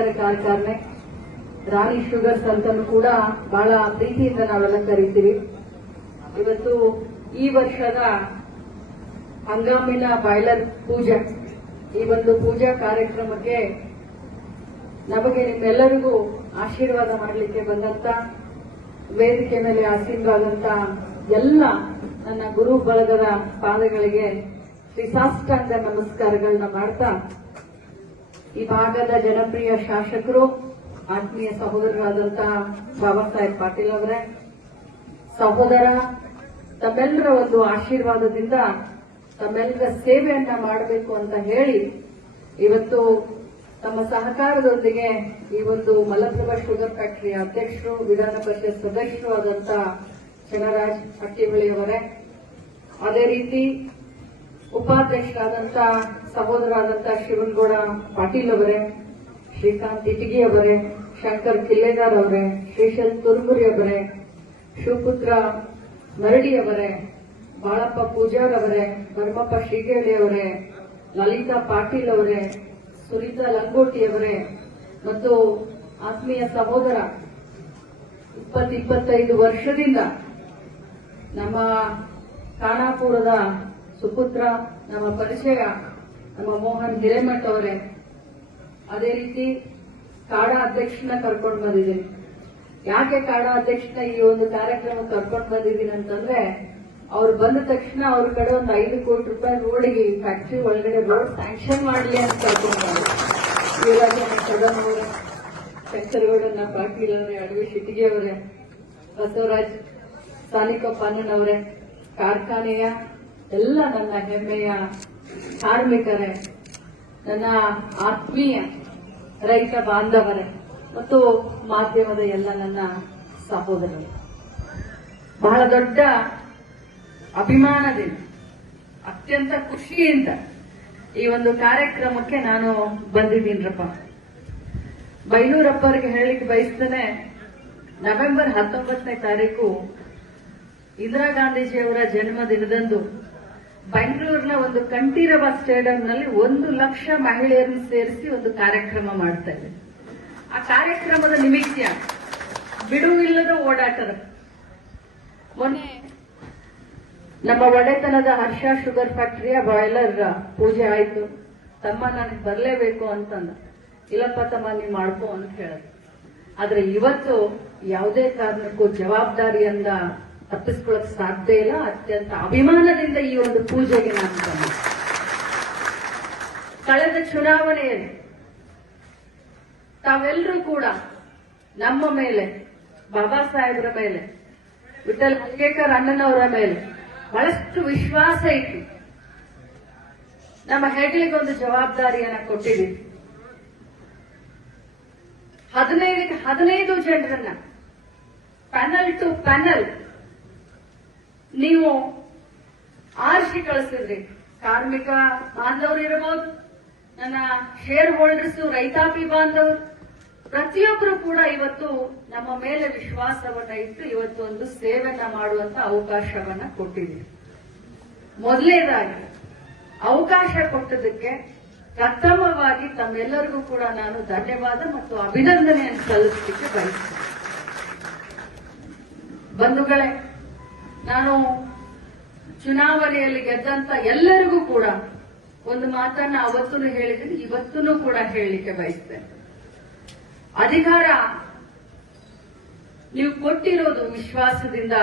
ಸಕ್ಕರೆ ಕಾರ್ಖಾನೆ ರಾಣಿ ಶುಗರ್ಸ್ ಅಂತಲೂ ಕೂಡ ಬಹಳ ಪ್ರೀತಿಯಿಂದ ನಾವೆಲ್ಲ ಕರಿತೀವಿ ಇವತ್ತು ಈ ವರ್ಷದ ಹಂಗಾಮಿನ ಬಾಯ್ಲರ್ ಪೂಜೆ. ಈ ಒಂದು ಪೂಜಾ ಕಾರ್ಯಕ್ರಮಕ್ಕೆ ನಮಗೆ ನಿಮ್ಮೆಲ್ಲರಿಗೂ ಆಶೀರ್ವಾದ ಮಾಡಲಿಕ್ಕೆ ಬಂದಂತ, ವೇದಿಕೆ ಮೇಲೆ ಆಸೀನವಾದಂತ ಎಲ್ಲ ನನ್ನ ಗುರು ಬಳಗದ ಪಾದಗಳಿಗೆ ಶ್ರೀಸಾಷ್ಟಾಂಗ ನಮಸ್ಕಾರಗಳನ್ನ ಮಾಡ್ತಾ ಈ ಭಾಗದ ಜನಪ್ರಿಯ ಶಾಸಕರು, ಆತ್ಮೀಯ ಸಹೋದರರಾದಂತಹ ಬಾಬಾ ಸಾಹೇಬ್ ಪಾಟೀಲ್ ಅವರೇ, ಸಹೋದರ, ತಮ್ಮೆಲ್ಲರ ಒಂದು ಆಶೀರ್ವಾದದಿಂದ ತಮ್ಮೆಲ್ಲರ ಸೇವೆಯನ್ನ ಮಾಡಬೇಕು ಅಂತ ಹೇಳಿ ಇವತ್ತು ತಮ್ಮ ಸಹಕಾರದೊಂದಿಗೆ ಈ ಒಂದು ಮಲಪ್ರಭಾ ಶುಗರ್ ಫ್ಯಾಕ್ಟರಿಯ ಅಧ್ಯಕ್ಷರು, ವಿಧಾನ ಪರಿಷತ್ ಸದಸ್ಯರು ಆದಂತ ಚನ್ನರಾಜ್ ಹಟ್ಟಿಬಳಿಯವರೇ ಅದೇ ರೀತಿ ಉಪಾಧ್ಯಕ್ಷರಾದಂತ ಸಹೋದರಾದಂತ ಶಿವನಗೌಡ ಪಾಟೀಲ್ ಅವರೇ, ಶ್ರೀಕಾಂತ್ ಇಟಗಿ ಅವರೇ, ಶಂಕರ್ ಕಿಲ್ಲೆಗಾರ್ ಅವರೇ, ಶ್ರೀಶಲ್ ತುರುಮುರಿ ಅವರೇ, ಶಿವಪುತ್ರ ಮರಡಿ ಅವರೇ, ಬಾಳಪ್ಪ ಪೂಜಾರ್ ಅವರೇ, ಧರ್ಮಪ್ಪ ಶ್ರೀಗೇಳಿ ಅವರೇ, ಲಲಿತಾ ಪಾಟೀಲ್ ಅವರೇ, ಸುನೀತಾ ಲಂಗೋಟಿ ಅವರೇ ಮತ್ತು ಆತ್ಮೀಯ ಸಹೋದರ ಇಪ್ಪತ್ತಿಪ್ಪತ್ತೈದು ವರ್ಷದಿಂದ ನಮ್ಮ ಖಾನಾಪುರದ ಸುಪುತ್ರ, ನಮ್ಮ ಪರಿಚಯ, ನಮ್ಮ ಮೋಹನ್ ಹಿರೇಮಠ್ ಅವರೇ, ಅದೇ ರೀತಿ ಕಾಡ ಅಧ್ಯಕ್ಷನ ಕರ್ಕೊಂಡು ಬಂದಿದ್ದೀನಿ. ಯಾಕೆ ಕಾಡ ಅಧ್ಯಕ್ಷನ ಈ ಒಂದು ಕಾರ್ಯಕ್ರಮ ಕರ್ಕೊಂಡು ಬಂದಿದ್ದೀನಿ ಅಂತಂದ್ರೆ, ಅವ್ರು ಬಂದ ತಕ್ಷಣ ಅವ್ರ ಕಡೆ ಒಂದು ಐದು ಕೋಟಿ ರೂಪಾಯಿ ರೋಡಿಗೆ ಫ್ಯಾಕ್ಟ್ರಿ ಒಳಗಡೆ ರೋಡ್ ಸ್ಯಾಂಕ್ಷನ್ ಮಾಡಲಿ ಅಂತ ಕರ್ಕೊಂಡು ಯುವರಾಜನ ಸದನ್ ಅವರೇ ಪಾಟೀಲ್ ಅವರೇ ಅಡವಿ ಶಿಟಿಗೆ ಅವರೇ, ಬಸವರಾಜ್, ಸಾನಿಕ ಪಾನನ್ ಅವರೇ, ಕಾರ್ಖಾನೆಯ ಎಲ್ಲ ನನ್ನ ಹೆಮ್ಮೆಯ ಕಾರ್ಮಿಕರೇ, ನನ್ನ ಆತ್ಮೀಯ ರೈತ ಬಾಂಧವರೇ ಮತ್ತು ಮಾಧ್ಯಮದ ಎಲ್ಲ ನನ್ನ ಸಹೋದರರು. ಬಹಳ ದೊಡ್ಡ ಅಭಿಮಾನದಿಂದ, ಅತ್ಯಂತ ಖುಷಿಯಿಂದ ಈ ಒಂದು ಕಾರ್ಯಕ್ರಮಕ್ಕೆ ನಾನು ಬಂದಿದ್ದೀನ್ರಪ್ಪ. ಬೈಲೂರಪ್ಪರಿಗೆ ಹೇಳಲಿಕ್ಕೆ ಬಯಸ್ತೇನೆ, ನವೆಂಬರ್ ಹತ್ತೊಂಬತ್ತನೇ ತಾರೀಕು ಇಂದಿರಾ ಗಾಂಧೀಜಿಯವರ ಜನ್ಮದಿನದಂದು ಬೆಂಗಳೂರಿನ ಒಂದು ಕಂಠೀರವ ಸ್ಟೇಡಿಯಂನಲ್ಲಿ ಒಂದು ಲಕ್ಷ ಮಹಿಳೆಯರನ್ನು ಸೇರಿಸಿ ಒಂದು ಕಾರ್ಯಕ್ರಮ ಮಾಡ್ತಾ ಇದೆ ಆ ಕಾರ್ಯಕ್ರಮದ ನಿಮಿತ್ತ ಬಿಡುವಿಲ್ಲದ ಓಡಾಟದ ಮೊನ್ನೆ ನಮ್ಮ ಒಡೆತನದ ಹರ್ಷ ಶುಗರ್ ಫ್ಯಾಕ್ಟರಿಯ ಬಾಯ್ಲರ್ ಪೂಜೆ ಆಯ್ತು. ತಮ್ಮ ನನಗೆ ಬರಲೇಬೇಕು ಅಂತಂದ. ಇಲ್ಲಪ್ಪ ತಮ್ಮ, ನೀವು ಮಾಡ್ಕೋ ಅಂತ ಹೇಳಿದ್ರು. ಆದ್ರೆ ಇವತ್ತು ಯಾವುದೇ ಕಾರಣಕ್ಕೂ ಜವಾಬ್ದಾರಿಯಿಂದ ತಪ್ಪಿಸ್ಕೊಳ್ಳಕ್ ಸಾಧ್ಯ ಇಲ್ಲ. ಅತ್ಯಂತ ಅಭಿಮಾನದಿಂದ ಈ ಒಂದು ಪೂಜೆಗೆ ನಾನು ಬಂದೆ. ಕಳೆದ ಚುನಾವಣೆಯಲ್ಲಿ ತಾವೆಲ್ಲರೂ ಕೂಡ ನಮ್ಮ ಮೇಲೆ, ಬಾಬಾ ಸಾಹೇಬರ ಮೇಲೆ ವಿಠಲ್ ಹಂಗೇಕರ್ ಅಣ್ಣನವರ ಮೇಲೆ ಬಹಳಷ್ಟು ವಿಶ್ವಾಸ ಇತ್ತು ನಮ್ಮ ಹೆಗಲಿಗೊಂದು ಜವಾಬ್ದಾರಿಯನ್ನ ಕೊಟ್ಟಿದೆ ಹದಿನೈದಕ್ಕೆ ಹದಿನೈದು ಜನರನ್ನ ಪ್ಯಾನಲ್ ಟು ಪ್ಯಾನಲ್ ನೀವು ಆರಿಸಿ ಕಳಿಸಿದ್ರಿ. ಕಾರ್ಮಿಕ ಬಾಂಧವರು ಇರಬಹುದು ನನ್ನ ಶೇರ್ ಹೋಲ್ಡರ್ಸ್ ರೈತಾಪಿ ಬಾಂಧವರು ಪ್ರತಿಯೊಬ್ಬರು ಕೂಡ ಇವತ್ತು ನಮ್ಮ ಮೇಲೆ ವಿಶ್ವಾಸವನ್ನ ಇಟ್ಟು ಇವತ್ತು ಒಂದು ಸೇವೆಯನ್ನ ಮಾಡುವಂತ ಅವಕಾಶವನ್ನ ಕೊಟ್ಟಿದೆ ಮೊದಲನೇದಾಗಿ ಅವಕಾಶ ಕೊಟ್ಟದಕ್ಕೆ ಪ್ರಥಮವಾಗಿ ತಮ್ಮೆಲ್ಲರಿಗೂ ಕೂಡ ನಾನು ಧನ್ಯವಾದ ಮತ್ತು ಅಭಿನಂದನೆಯನ್ನು ಸಲ್ಲಿಸಲಿಕ್ಕೆ ಬಯಸ್ತೇನೆ. ಬಂಧುಗಳೇ ನಾನು ಚುನಾವಣೆಯಲ್ಲಿ ಗೆದ್ದಂತ ಎಲ್ಲರಿಗೂ ಕೂಡ ಒಂದು ಮಾತನ್ನ ಅವತ್ತೂ ಹೇಳಿದ್ದೀನಿ ಇವತ್ತೂ ಕೂಡ ಹೇಳಲಿಕ್ಕೆ ಬಯಸ್ತೇನೆ. ಅಧಿಕಾರ ನೀವು ಕೊಟ್ಟಿರೋದು ವಿಶ್ವಾಸದಿಂದ,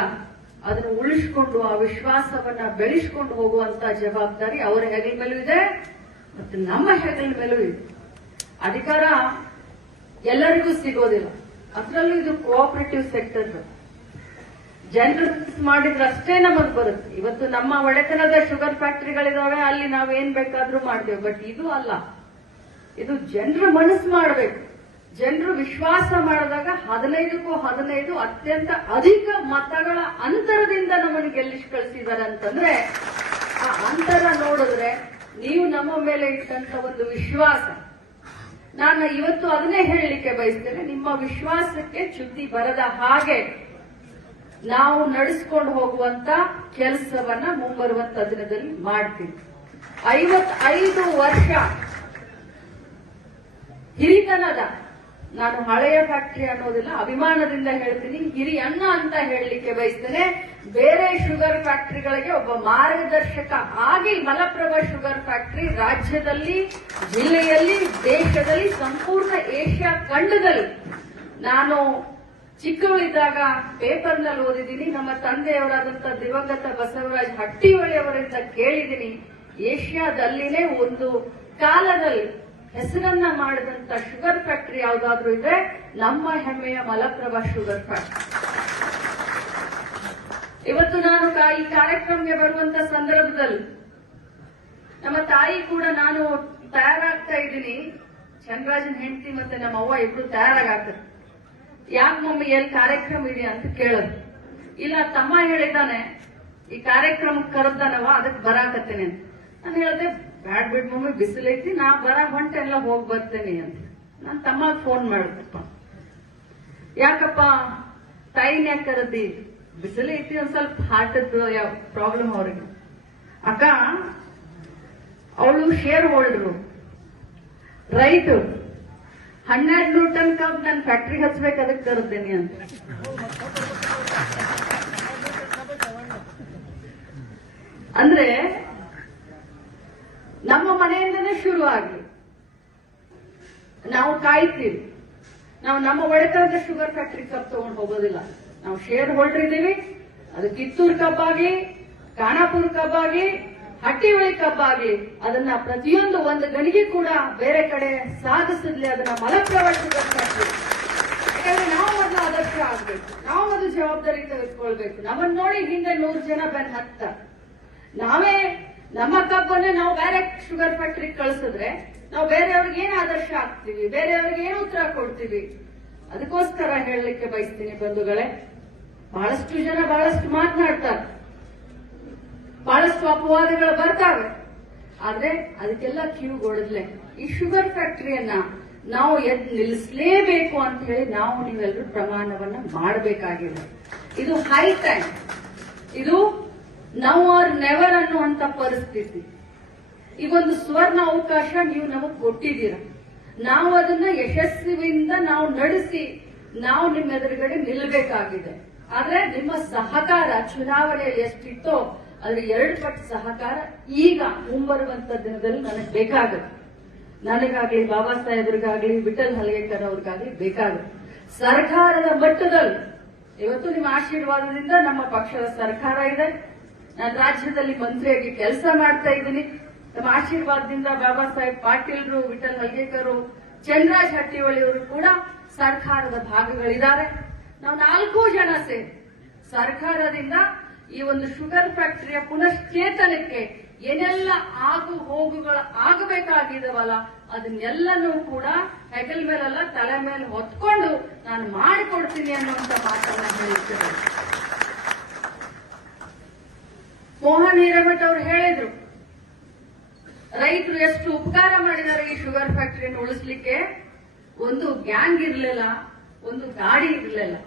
ಅದನ್ನು ಉಳಿಸಿಕೊಂಡು ಆ ವಿಶ್ವಾಸವನ್ನ ಬೆಳೆಸಿಕೊಂಡು ಹೋಗುವಂತ ಜವಾಬ್ದಾರಿ ಅವರ ಹೆಗಲ ಮೇಲೂ ಇದೆ ಮತ್ತು ನಮ್ಮ ಹೆಗಲ ಮೇಲೂ ಇದೆ. ಅಧಿಕಾರ ಎಲ್ಲರಿಗೂ ಸಿಗೋದಿಲ್ಲ. ಅದರಲ್ಲೂ ಇದು ಕೋಆಪರೇಟಿವ್ ಸೆಕ್ಟರ್ ಜನರು ಮಾಡಿದ್ರೆ ಅಷ್ಟೇ ನಮಗ್ ಬರುತ್ತೆ. ಇವತ್ತು ನಮ್ಮ ಒಡೆತನದ ಶುಗರ್ ಫ್ಯಾಕ್ಟರಿಗಳಿದಾವೆ ಅಲ್ಲಿ ನಾವು ಏನ್ ಬೇಕಾದ್ರೂ ಮಾಡ್ತೇವೆ. ಬಟ್ ಇದು ಅಲ್ಲ. ಇದು ಜನರು ಮನಸ್ಸು ಮಾಡಬೇಕು. ಜನರು ವಿಶ್ವಾಸ ಮಾಡಿದಾಗ ಹದಿನೈದಕ್ಕೂ ಹದಿನೈದು ಅತ್ಯಂತ ಅಧಿಕ ಮತಗಳ ಅಂತರದಿಂದ ನಮ್ಮನ್ನು ಗೆಲ್ಲಿಸಿ ಕಳಿಸಿದ್ದಾರೆ ಅಂತಂದ್ರೆ, ಆ ಅಂತರ ನೋಡಿದ್ರೆ ನೀವು ನಮ್ಮ ಮೇಲೆ ಇಟ್ಟಂತ ಒಂದು ವಿಶ್ವಾಸ. ನಾನು ಇವತ್ತು ಅದನ್ನೇ ಹೇಳಲಿಕ್ಕೆ ಬಯಸ್ತೇನೆ. ನಿಮ್ಮ ವಿಶ್ವಾಸಕ್ಕೆ ಚ್ಯುತಿ ಬರದ ಹಾಗೆ ನಾವು ನಡೆಸ್ಕೊಂಡು ಹೋಗುವಂತ ಕೆಲಸವನ್ನ ಮುಂಬರುವಂತ ದಿನದಲ್ಲಿ ಮಾಡ್ತೀವಿ. ಐವತ್ತೈದು ವರ್ಷ ಹಿರಿತನದ. ನಾನು ಹಳೆಯ ಫ್ಯಾಕ್ಟರಿ ಅನ್ನೋದಿಲ್ಲ, ಅಭಿಮಾನದಿಂದ ಹೇಳ್ತೀನಿ ಹಿರಿಯನ್ನ ಅಂತ ಹೇಳಲಿಕ್ಕೆ ಬಯಸ್ತೇನೆ. ಬೇರೆ ಶುಗರ್ ಫ್ಯಾಕ್ಟರಿಗಳಿಗೆ ಒಬ್ಬ ಮಾರ್ಗದರ್ಶಕ ಆಗಿ ಮಲಪ್ರಭಾ ಶುಗರ್ ಫ್ಯಾಕ್ಟರಿ ರಾಜ್ಯದಲ್ಲಿ, ಜಿಲ್ಲೆಯಲ್ಲಿ, ದೇಶದಲ್ಲಿ, ಸಂಪೂರ್ಣ ಏಷ್ಯಾ ಖಂಡದಲ್ಲಿ ನಾನು ಚಿಕ್ಕವಳಿದ್ದಾಗ ಪೇಪರ್ನಲ್ಲಿ ಓದಿದ್ದೀನಿ, ನಮ್ಮ ತಂದೆಯವರಾದಂತ ದಿವಂಗತ ಬಸವರಾಜ್ ಹಟ್ಟಿಹೊಳಿಯವರಿಂದ ಕೇಳಿದೀನಿ ಏಷ್ಯಾದಲ್ಲಿನೇ ಒಂದು ಕಾಲದಲ್ಲಿ ಹೆಸರನ್ನ ಮಾಡಿದಂತ ಶುಗರ್ ಫ್ಯಾಕ್ಟರಿ ಯಾವ್ದಾದ್ರು ಇದ್ರೆ ನಮ್ಮ ಹೆಮ್ಮೆಯ ಮಲಪ್ರಭಾ ಶುಗರ್ ಫ್ಯಾಕ್ಟರಿ. ಇವತ್ತು ನಾನು ಈ ಕಾರ್ಯಕ್ರಮಕ್ಕೆ ಬರುವಂತ ಸಂದರ್ಭದಲ್ಲಿ ನಮ್ಮ ತಾಯಿ ಕೂಡ ನಾನು ತಯಾರಾಗ್ತಾ ಇದ್ದೀನಿ. ಚಂದ್ರಾಜನ್ ಹೆಂಡತಿ ಮತ್ತೆ ನಮ್ಮ ಅವ್ವ ಇಬ್ರು ತಯಾರಾಗ್ತಾರೆ. ಯಾಕೆ ಮಮ್ಮಿ ಎಲ್ಲಿ ಕಾರ್ಯಕ್ರಮ ಇದೆ ಅಂತ ಕೇಳೋದು. ಇಲ್ಲ, ತಮ್ಮ ಹೇಳಿದ್ದಾನೆ, ಈ ಕಾರ್ಯಕ್ರಮಕ್ಕೆ ಕರೆದಾನವ ಅದಕ್ಕೆ ಬರಾಕತ್ತೇನೆ ಅಂತ. ನಾನು ಹೇಳ್ದೆ, ಬ್ಯಾಡ್ ಬಿಡ್ ಮಮ್ಮಿ, ಬಿಸಿಲೈತಿ, ನಾ ಬರ ಹೊಂಟೆ, ಎಲ್ಲ ಹೋಗಿ ಬರ್ತೇನೆ ಅಂತ. ನಾನು ತಮ್ಮ ಫೋನ್ ಮಾಡಿದಪ್ಪ. ಯಾಕಪ್ಪ, ತಾಯಿನ ಕರೆದಿ ಕರದಿ? ಬಿಸಿಲೈತಿ ಒಂದ್ ಸ್ವಲ್ಪ ಹಾರ್ಟದ್ದು ಯಾವ ಪ್ರಾಬ್ಲಮ್ ಅವ್ರಿಗೆ. ಅಕ್ಕ, ಅವಳು ಶೇರ್ ಹೋಲ್ಡರು ರೈತರು ಹನ್ನೆರಡು ನೂರು ಟನ್ ಕಬ್ಬು ನಾನು ಫ್ಯಾಕ್ಟ್ರಿಗೆ ಹಚ್ಬೇಕು, ಅದಕ್ಕೆ ಕರೆದೇನಿ ಅಂತ. ಅಂದ್ರೆ ನಮ್ಮ ಮನೆಯಿಂದನೇ ಶುರು ಆಗ್ಲಿ. ನಾವು ಕಾಯ್ತೀವಿ. ನಾವು ನಮ್ಮ ಒಡೆತನದ ಶುಗರ್ ಫ್ಯಾಕ್ಟರಿ ಕಪ್ ತಗೊಂಡು ಹೋಗೋದಿಲ್ಲ. ನಾವು ಶೇರ್ ಹೋಲ್ಡರ್ ಇದ್ದೀವಿ ಅದು ಕಿತ್ತೂರು ಕಬ್ಬಾಗ್ಲಿ ಖಾನಾಪುರ ಕಬ್ಬಾಗ್ಲಿ ಹಟ್ಟಿಹೊಳಿ ಕಬ್ಬಾಗಿ ಅದನ್ನ ಪ್ರತಿಯೊಂದು ಒಂದು ಗಣಿಗೆ ಕೂಡ ಬೇರೆ ಕಡೆ ಸಾಧಿಸಿದ್ಲೆ ಅದನ್ನ ಮಲಪ್ರವಾಸಿ ಯಾಕಂದ್ರೆ ನಾವು ಮೊದಲು ಆದರ್ಶ ಆಗ್ಬೇಕು. ನಾವು ಅದು ಜವಾಬ್ದಾರಿ ತೆಗೆದುಕೊಳ್ಬೇಕು. ನಮ್ಮನ್ನ ನೋಡಿ ಹಿಂದೆ ನೂರು ಜನ ಬೆನ್ ಹತ್ತ. ನಾವೇ ನಮ್ಮ ಕಬ್ಬನ್ನೇ ನಾವು ಬೇರೆ ಶುಗರ್ ಫ್ಯಾಕ್ಟರಿ ಕಳ್ಸಿದ್ರೆ ನಾವು ಬೇರೆಯವ್ರಿಗೆ ಏನ್ ಆದರ್ಶ ಆಗ್ತೀವಿ? ಬೇರೆಯವ್ರಿಗೆ ಏನು ಉತ್ತರ ಕೊಡ್ತೀವಿ? ಅದಕ್ಕೋಸ್ಕರ ಹೇಳಲಿಕ್ಕೆ ಬಯಸ್ತೀನಿ ಬಂಧುಗಳೇ. ಬಹಳಷ್ಟು ಜನ ಬಹಳಷ್ಟು ಮಾತನಾಡ್ತಾರೆ. ಅಪವಾದಗಳು ಬರ್ತಾವೆ. ಆದ್ರೆ ಅದಕ್ಕೆಲ್ಲ ಕಿವಿಗೊಡದ್ಲೆ ಈ ಶುಗರ್ ಫ್ಯಾಕ್ಟರಿಯನ್ನ ನಾವು ಎದ್ ನಿಲ್ಲಿಸಲೇಬೇಕು ಅಂತ ಹೇಳಿ ನಾವು ನೀವೆಲ್ಲರೂ ಪ್ರಮಾಣವನ್ನ ಮಾಡಬೇಕಾಗಿದೆ. ಇದು ಹೈ ಟೈಮ್ ಇದು ನೌ ಆರ್ ನೆವರ್ ಅನ್ನುವಂತ ಪರಿಸ್ಥಿತಿ. ಈಗ ಒಂದು ಸ್ವರ್ಣ ಅವಕಾಶ ನೀವು ನಮಗ್ ಕೊಟ್ಟಿದ್ದೀರ. ನಾವು ಅದನ್ನ ಯಶಸ್ವಿಯಿಂದ ನಾವು ನಡೆಸಿ ನಾವು ನಿಮ್ಮ ಎದುರುಗಡೆ ನಿಲ್ಲಬೇಕಾಗಿದೆ ಆದ್ರೆ ನಿಮ್ಮ ಸಹಕಾರ ಚುನಾವಣೆಯಲ್ಲಿ ಎಷ್ಟಿತ್ತೋ ಅದ್ರ ಎರಡು ಪಟ್ಟು ಸಹಕಾರ ಈಗ ಮುಂಬರುವಂತ ದಿನದಲ್ಲಿ ನನಗೆ ಬೇಕಾಗುತ್ತೆ. ನನಗಾಗ್ಲಿ ಬಾಬಾ ಸಾಹೇಬ್ರಿಗಾಗ್ಲಿ, ವಿಠಲ್ ಹಲಗೇಕರ್ ಅವ್ರಿಗಾಗ್ಲಿ ಬೇಕಾಗುತ್ತೆ. ಸರ್ಕಾರದ ಮಟ್ಟದಲ್ಲಿ ಇವತ್ತು ನಿಮ್ಮ ಆಶೀರ್ವಾದದಿಂದ ನಮ್ಮ ಪಕ್ಷದ ಸರ್ಕಾರ ಇದೆ. ನಾನು ರಾಜ್ಯದಲ್ಲಿ ಮಂತ್ರಿಯಾಗಿ ಕೆಲಸ ಮಾಡ್ತಾ ಇದ್ದೀನಿ. ನಮ್ಮ ಆಶೀರ್ವಾದದಿಂದ ಬಾಬಾ ಸಾಹೇಬ್ ಪಾಟೀಲ್ರು, ವಿಠಲ್ ಹಲಗೇಕರ್, ಚಂದ್ರಾಜ್ ಹಟ್ಟಿಹೊಳಿಯವರು ಕೂಡ ಸರ್ಕಾರದ ಭಾಗಗಳಿದ್ದಾರೆ. ನಾವು ನಾಲ್ಕು ಜನ ಸೇರಿ ಸರ್ಕಾರದಿಂದ ಈ ಒಂದು ಶುಗರ್ ಫ್ಯಾಕ್ಟರಿಯ ಪುನಶ್ಚೇತನಕ್ಕೆ ಏನೆಲ್ಲ ಆಗು ಹೋಗುಗಳು ಆಗಬೇಕಾಗಿದವಲ್ಲ, ಅದನ್ನೆಲ್ಲನೂ ಕೂಡ ಹೆಗಲ್ ಮೇಲೆಲ್ಲ ತಲೆ ಮೇಲೆ ಹೊತ್ಕೊಂಡು ನಾನು ಮಾಡಿಕೊಡ್ತೀನಿ ಅನ್ನುವಂತ ಮಾತನ್ನ ಹೇಳಿದ್ದೇನೆ ಮೋಹನ್ ಹಿರೇಮಠ ಅವರು ಹೇಳಿದ್ರು, ರೈತರು ಎಷ್ಟು ಉಪಕಾರ ಮಾಡಿದ್ದಾರೆ ಈ ಶುಗರ್ ಫ್ಯಾಕ್ಟರಿಯನ್ನು ಉಳಿಸ್ಲಿಕ್ಕೆ? ಒಂದು ಗ್ಯಾಂಗ್ ಇರಲಿಲ್ಲ, ಒಂದು ಗಾಡಿ ಇರ್ಲಿಲ್ಲ.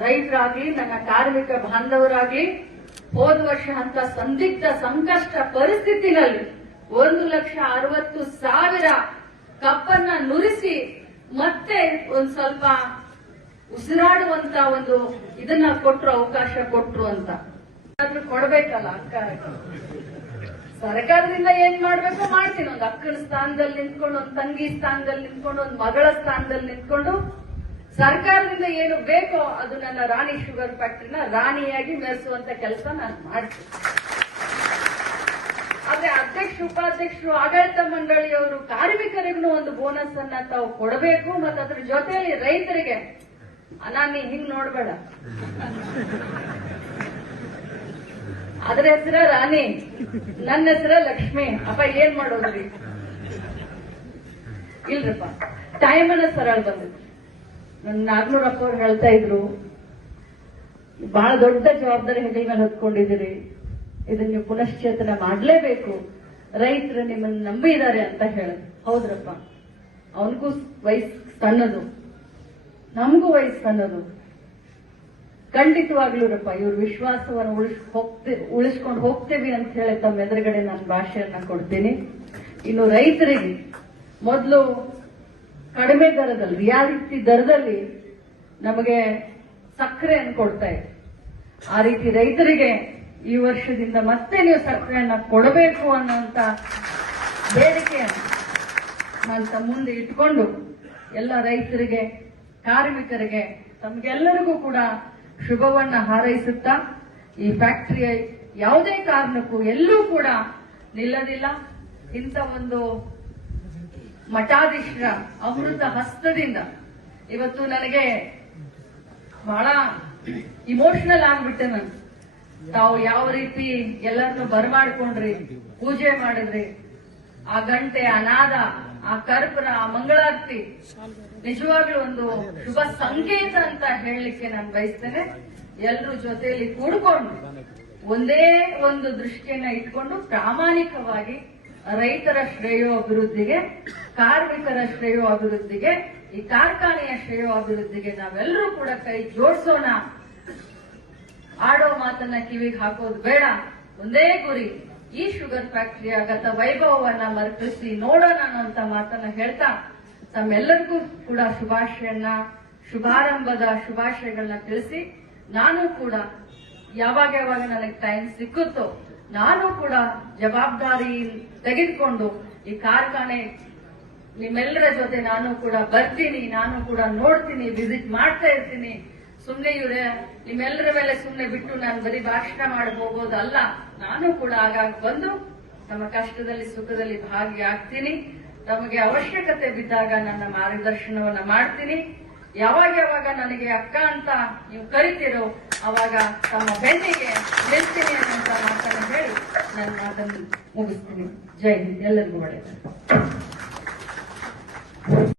ರೈತರಾಗ್ಲಿ, ನನ್ನ ಕಾರ್ಮಿಕ ಬಾಂಧವರಾಗ್ಲಿ, ಹೋದ ವರ್ಷ ಅಂತ ಸಂದಿಗ್ಧ ಸಂಕಷ್ಟ ಪರಿಸ್ಥಿತಿನಲ್ಲಿ ಒಂದು ಲಕ್ಷ ಅರವತ್ತು ಸಾವಿರ ಕಪ್ಪನ್ನ ನುರಿಸಿ ಮತ್ತೆ ಒಂದ್ ಸ್ವಲ್ಪ ಉಸಿರಾಡುವಂತ ಒಂದು ಇದನ್ನ ಕೊಟ್ರು, ಅವಕಾಶ ಕೊಟ್ರು ಅಂತ. ಕೊಡ್ಬೇಕಲ್ಲ ಅಕ್ಕ ಸರ್ಕಾರದಿಂದ ಏನ್ ಮಾಡ್ಬೇಕು ಮಾಡ್ತೀನಿ. ಒಂದು ಅಕ್ಕನ ಸ್ಥಾನದಲ್ಲಿ ನಿಂತ್ಕೊಂಡು, ಒಂದು ತಂಗಿ ಸ್ಥಾನದಲ್ಲಿ ನಿಂತ್ಕೊಂಡು, ಒಂದು ಮಗಳ ಸ್ಥಾನದಲ್ಲಿ ನಿಂತ್ಕೊಂಡು ಸರ್ಕಾರದಿಂದ ಏನು ಬೇಕೋ ಅದು ನನ್ನ ರಾಣಿ ಶುಗರ್ ಫ್ಯಾಕ್ಟ್ರಿನ ರಾಣಿಯಾಗಿ ಮೆರೆಸುವಂತ ಕೆಲಸ ನಾನು ಮಾಡ್ತೀನಿ. ಆದ್ರೆ ಅಧ್ಯಕ್ಷ, ಉಪಾಧ್ಯಕ್ಷರು, ಆಡಳಿತ ಮಂಡಳಿಯವರು ಕಾರ್ಮಿಕರಿಗೂ ಒಂದು ಬೋನಸ್ ಅನ್ನ ತಾವು ಕೊಡಬೇಕು ಮತ್ತು ಅದ್ರ ಜೊತೆಯಲ್ಲಿ ರೈತರಿಗೆ. ಅನಾನಿ ಹಿಂಗ್ ನೋಡ್ಬೇಡ. ಅದ್ರ ಹೆಸರ ರಾಣಿ, ನನ್ನ ಹೆಸರ ಲಕ್ಷ್ಮಿ. ಅಪ್ಪ, ಏನ್ ಮಾಡೋದ್ರಿ? ಇಲ್ರಪ್ಪ ಟೈಮ್ ಅನ್ನ ಸರಳ ಬಂದಿತ್ತು ನನ್ನ ನಾಗ್ನೂರಪ್ಪ ಅವ್ರು ಹೇಳ್ತಾ ಇದ್ರು ಬಹಳ ದೊಡ್ಡ ಜವಾಬ್ದಾರಿ ಹೆಗಲ ಮೇಲೆ ಹೊತ್ಕೊಂಡಿದ್ದೀರಿ. ಇದನ್ನ ನೀವು ಪುನಶ್ಚೇತನ ಮಾಡಲೇಬೇಕು. ರೈತರು ನಿಮ್ಮನ್ನು ನಂಬಿದ್ದಾರೆ ಅಂತ ಹೇಳಿದ್ರು ಹೌದ್ರಪ್ಪ. ಅವನಿಗೂ ವಯಸ್ಸು ಸಣ್ಣದು. ನಮಗೂ ವಯಸ್ಸು ಸಣ್ಣದು. ಖಂಡಿತವಾಗ್ಲೂರಪ್ಪ ಇವ್ರ ವಿಶ್ವಾಸವನ್ನು ಉಳಿಸ್, ಹೋಗ್ತೇ, ಉಳಿಸ್ಕೊಂಡು ಹೋಗ್ತೇವೆ ಅಂತ ಹೇಳಿ ತಮ್ಮ ಎದುರುಗಡೆ ನಾನು ಭಾಷೆಯನ್ನ ಕೊಡ್ತೀನಿ. ಇನ್ನು ರೈತರಿಗೆ ಮೊದಲು ಕಡಿಮೆ ದರದಲ್ಲಿ ರಿಯಾಲಿಟಿ ದರದಲ್ಲಿ ನಮಗೆ ಸಕ್ಕರೆಯನ್ನು ಕೊಡ್ತಾ ಇದೆ. ಆ ರೀತಿ ರೈತರಿಗೆ ಈ ವರ್ಷದಿಂದ ಮತ್ತೆ ನೀವು ಸಕ್ಕರೆಯನ್ನ ಕೊಡಬೇಕು ಅನ್ನುವಂತ ಬೇಡಿಕೆಯನ್ನು ಮುಂದೆ ಇಟ್ಕೊಂಡು ಎಲ್ಲ ರೈತರಿಗೆ, ಕಾರ್ಮಿಕರಿಗೆ, ತಮಗೆಲ್ಲರಿಗೂ ಕೂಡ ಶುಭವನ್ನ ಹಾರೈಸುತ್ತಾ, ಈ ಫ್ಯಾಕ್ಟರಿಯ ಯಾವುದೇ ಕಾರಣಕ್ಕೂ ಎಲ್ಲೂ ಕೂಡ ನಿಲ್ಲದಿಲ್ಲ. ಇಂಥ ಒಂದು ಮಠಾಧೀಶರ ಅಮೃತ ಹಸ್ತದಿಂದ. ಇವತ್ತು ನನಗೆ ಬಹಳ ಇಮೋಷನಲ್ ಆಗ್ಬಿಟ್ಟೆ ನಾನು. ತಾವು ಯಾವ ರೀತಿ ಎಲ್ಲರನ್ನು ಬರಮಾಡ್ಕೊಂಡ್ರಿ, ಪೂಜೆ ಮಾಡಿದ್ರಿ, ಆ ಗಂಟೆ, ಆ ಆ ಕರ್ಪುರ, ಆ ಮಂಗಳಾರತಿ, ನಿಜವಾಗ್ಲೂ ಒಂದು ಶುಭ ಸಂಕೇತ ಅಂತ ಹೇಳಲಿಕ್ಕೆ ನಾನು ಬಯಸ್ತೇನೆ. ಎಲ್ಲರೂ ಜೊತೆಯಲ್ಲಿ ಕೂಡ್ಕೊಂಡು ಒಂದೇ ಒಂದು ದೃಷ್ಟಿಯನ್ನ ಇಟ್ಕೊಂಡು ಪ್ರಾಮಾಣಿಕವಾಗಿ ರೈತರ ಶ್ರೇಯೋ ಅಭಿವೃದ್ಧಿಗೆ, ಕಾರ್ಮಿಕರ ಶ್ರೇಯೋ ಅಭಿವೃದ್ಧಿಗೆ, ಈ ಕಾರ್ಖಾನೆಯ ಶ್ರೇಯೋ ಅಭಿವೃದ್ಧಿಗೆ ನಾವೆಲ್ಲರೂ ಕೂಡ ಕೈ ಜೋಡಿಸೋಣ. ಆಡೋ ಮಾತನ್ನ ಕಿವಿಗೆ ಹಾಕೋದು ಬೇಡ. ಒಂದೇ ಗುರಿ. ಈ ಶುಗರ್ ಫ್ಯಾಕ್ಟರಿಯ ಗತ ವೈಭವವನ್ನ ಮರುಕಳಿಸಿ ನೋಡೋಣ ಅಂತ ಮಾತನ್ನ ಹೇಳ್ತಾ ತಮ್ಮೆಲ್ಲರಿಗೂ ಕೂಡ ಶುಭಾಶಯನ್ನ, ಶುಭಾರಂಭದ ಶುಭಾಶಯಗಳನ್ನ ತಿಳಿಸಿ, ನಾನು ಕೂಡ ಯಾವಾಗ ಯಾವಾಗ ನನಗೆ ಟೈಮ್ ಸಿಕ್ಕುತ್ತೋ ನಾನು ಕೂಡ ಜವಾಬ್ದಾರಿ ತೆಗೆದುಕೊಂಡು ಈ ಕಾರ್ಖಾನೆ ನಿಮ್ಮೆಲ್ಲರ ಜೊತೆ ನಾನು ಕೂಡ ಬರ್ತೀನಿ, ನಾನು ಕೂಡ ನೋಡ್ತೀನಿ ವಿಸಿಟ್ ಮಾಡ್ತಾ ಇರ್ತೀನಿ. ಸುಮ್ನೆ ಇವ್ರ, ನಿಮ್ಮೆಲ್ಲರ ಮೇಲೆ ಸುಮ್ನೆ ಬಿಟ್ಟು ನಾನು ಬರೀ ಭಾಷಣ ಮಾಡಿ ಹೋಗೋದಲ್ಲ. ನಾನು ಕೂಡ ಆಗಾಗ ಬಂದು ನಮ್ಮ ಕಷ್ಟದಲ್ಲಿ, ಸುಖದಲ್ಲಿ ಭಾಗಿಯಾಗ್ತೀನಿ. ತಮಗೆ ಅವಶ್ಯಕತೆ ಬಿದ್ದಾಗ ನನ್ನ ಮಾರ್ಗದರ್ಶನವನ್ನ ಮಾಡ್ತೀನಿ. ಯಾವಾಗ ಯಾವಾಗ ನನಗೆ ಅಕ್ಕ ಅಂತ ನೀವು ಕರಿತೀರೋ ಅವಾಗ ತಮ್ಮ ಬೆನ್ನಿಗೆ ನಿಲ್ತೀನಿ ಅನ್ನುವಂತ ಮಾತನ್ನು ಹೇಳಿ ನನ್ನ ಮಾತನ್ನು ಮುಗಿಸ್ತೀನಿ. ಜೈ ಎಲ್ಲರಿಗೂ ಒಳ್ಳೆಯದು.